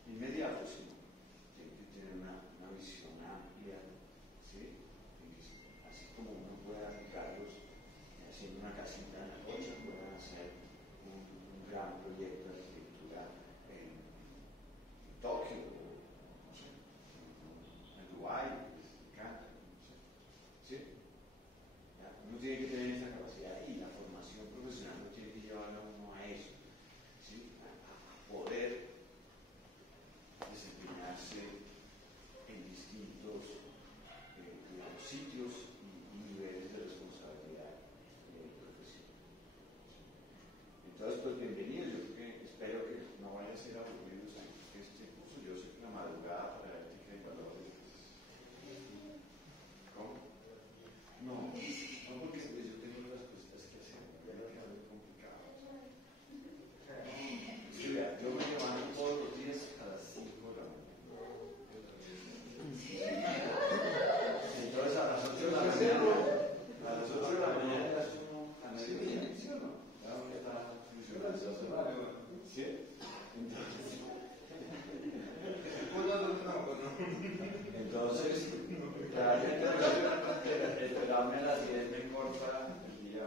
inmediato, sino tiene que tener una visión amplia, ¿sí? Así como uno puede aplicarlos haciendo una casita en la bolsa, pueden hacer un gran proyecto de arquitectura en Tokio, no sé, en Dubái, en Canadá, no sé. ¿Sí? Uno tiene que tener esa capacidad y la formación profesional no tiene que llevar a uno a eso, ¿sí? A poder desempeñarse en distintos digamos, sitios y niveles de responsabilidad profesional. Entonces, pues bienvenidos. Yo espero que no vayan a ser aburridos en este curso. Yo sé que la madrugada para la ética y valores. ¿Cómo? No, porque yo tengo otras cosas que hacer, ya no queda muy complicado. Sí, vea, yo me levanto todos los días a las 5 de la mañana. Entonces a las 8 de la mañana ya es uno a mediodía, ¿sí o no? Ya uno está funcionando. ¿Sí? Entonces, la gente esperarme a las 10 me corta el día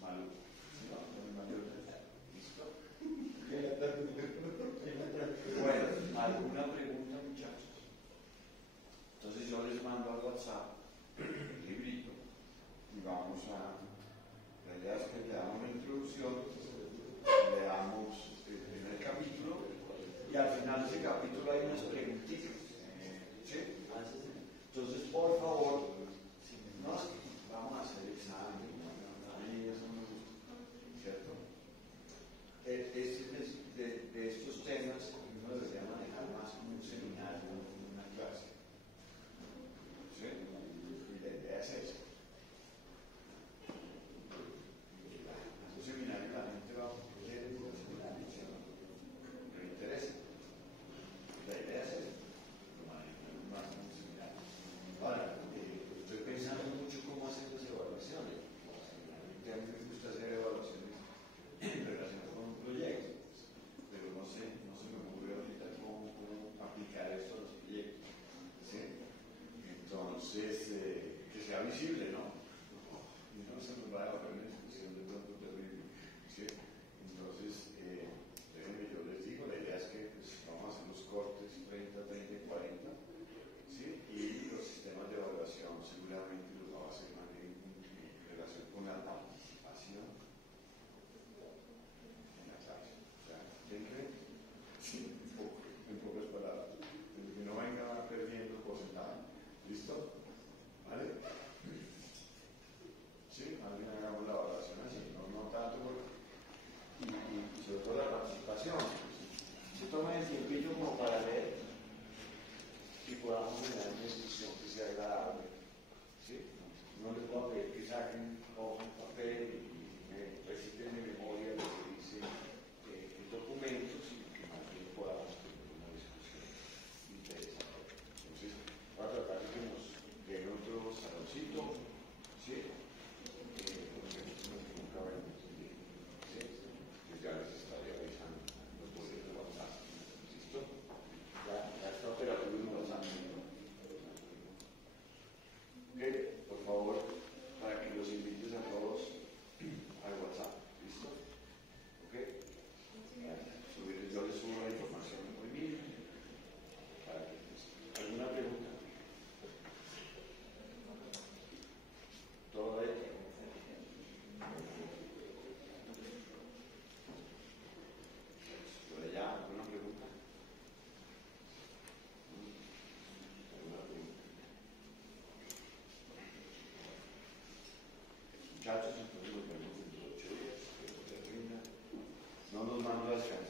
maluco. ¿Listo? Bueno, ¿alguna pregunta, muchachos? Entonces yo les mando al WhatsApp el librito y vamos a... La idea es que le damos una introducción, le damos el primer capítulo y al final de ese capítulo hay unas preguntitas. ¿Sí? Entonces, por favor, vamos a hacer examen, ¿cierto? Entonces, que sea visible, ¿no? Y no se nos va a devolver una discusión de pronto terrible, ¿sí? Entonces, déjenme, yo les digo, la idea es que pues, vamos a hacer los cortes 30, 30 y 40, ¿sí? Y los sistemas de evaluación seguramente los vamos a hacer en relación con la participación en la clase. O sea, ¿quién cree? Sí, en pocas palabras. Que no venga perdiendo porcentaje. ¿Listo? ¿Vale? Sí, más bien hagamos la evaluación así, no tanto y sobre todo la participación. Se toma el tiempillo como para leer y podamos generar una discusión que sea agradable. ¿Sí? No les voy a pedir que saquen hoja, papel y me reciten de memoria lo que dice el documento, sino que más bien podamos tener una discusión interesante. Entonces, voy a tratar de que nos den otro saloncito, ¿sí? Porque nunca vemos bien, ¿sí? Pues ya les estaré avisando los boletos de WhatsApp, ¿listo? Ya está operativo en WhatsApp. Ok, por favor, para que los invites a todos al WhatsApp, ¿listo? Ok, yo les subo la información hoy mismo. ¿Alguna pregunta? ¿Todo bien? ¿Por allá? ¿Alguna pregunta? ¿Alguna pregunta? Muchachos, entonces nos vemos dentro de 8 días. Que no nos rinda. No nos vamos a descansar.